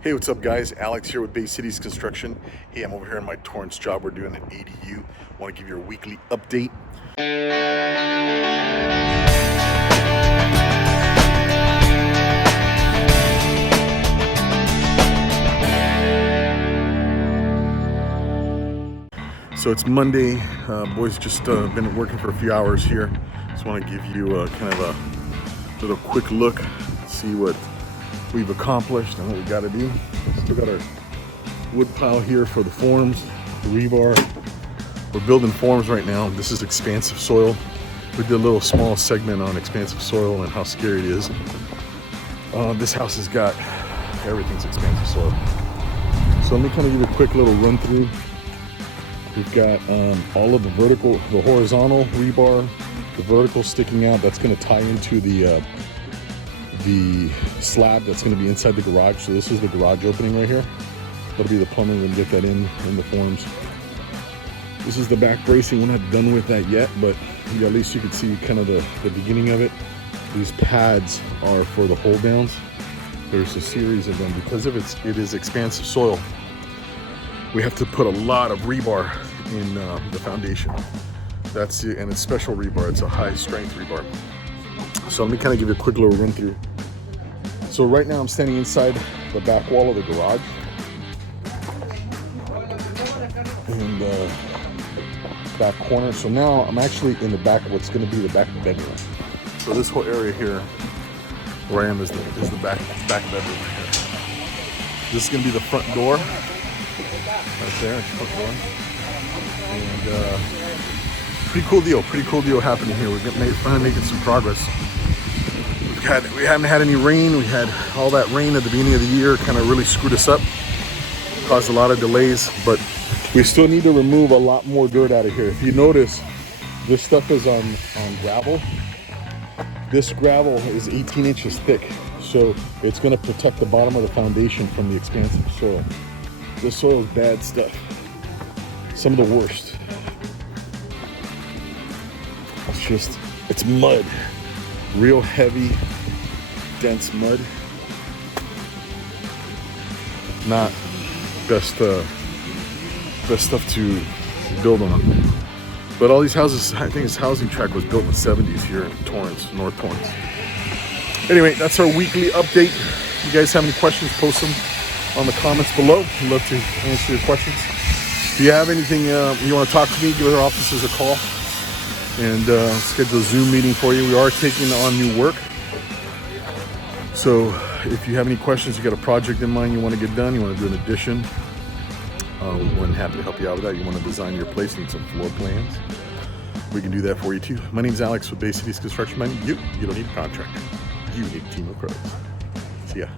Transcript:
Hey, what's up guys? Alex here with Bay Cities Construction. Hey, I'm over here on my Torrance job. We're doing an ADU. Want to give you a weekly update. So it's Monday. Boys just been working for a few hours here. Just want to give you kind of a little quick look, see what we've accomplished and what we got to do. Still got our wood pile here for the forms, the rebar. We're building forms right now. This is expansive soil. We did a little small segment on expansive soil and how scary it is. This house has got everything's expansive soil. So let me kind of give you a quick little run through. We've got all of the horizontal rebar, the vertical sticking out. That's going to tie into the slab that's going to be inside the garage. So this is the garage opening right here. That'll be the plumbing. We're going to get that in the forms. This is the back bracing. We're not done with that yet, but at least you can see kind of the beginning of it. These pads are for the hold downs. There's a series of them because of it is expansive soil. We have to put a lot of rebar in the foundation. And it's special rebar. It's a high strength rebar. So let me kind of give you a quick little run through. So right now I'm standing inside the back wall of the garage. And back corner. So now I'm actually in the back of what's going to be the back bedroom. So this whole area here where I am is the back bedroom right here. This is going to be the front door. Right there, front door. And pretty cool deal happening here. We're finally making some progress. We haven't had any rain. We had all that rain at the beginning of the year, kind of really screwed us up, caused a lot of delays, but we still need to remove a lot more dirt out of here. If you notice, this stuff is on gravel. This gravel is 18 inches thick, so it's going to protect the bottom of the foundation from the expansive soil. This soil is bad stuff, some of the worst. It's mud, real heavy, dense mud. Not best stuff to build on. But all these houses, I think this housing tract was built in the 70s here in Torrance, North Torrance. Anyway, that's our weekly update. If you guys have any questions, post them on the comments below. I'd love to answer your questions. If you have anything you want to talk to me, give our officers a call and schedule a Zoom meeting for you. We are taking on new work. So if you have any questions, you got a project in mind you want to get done, you want to do an addition, we're more than happy to help you out with that. You want to design your place, need some floor plans, we can do that for you too. My name's Alex with Bay Cities Construction. You don't need a contractor. You need a team of pros. See ya.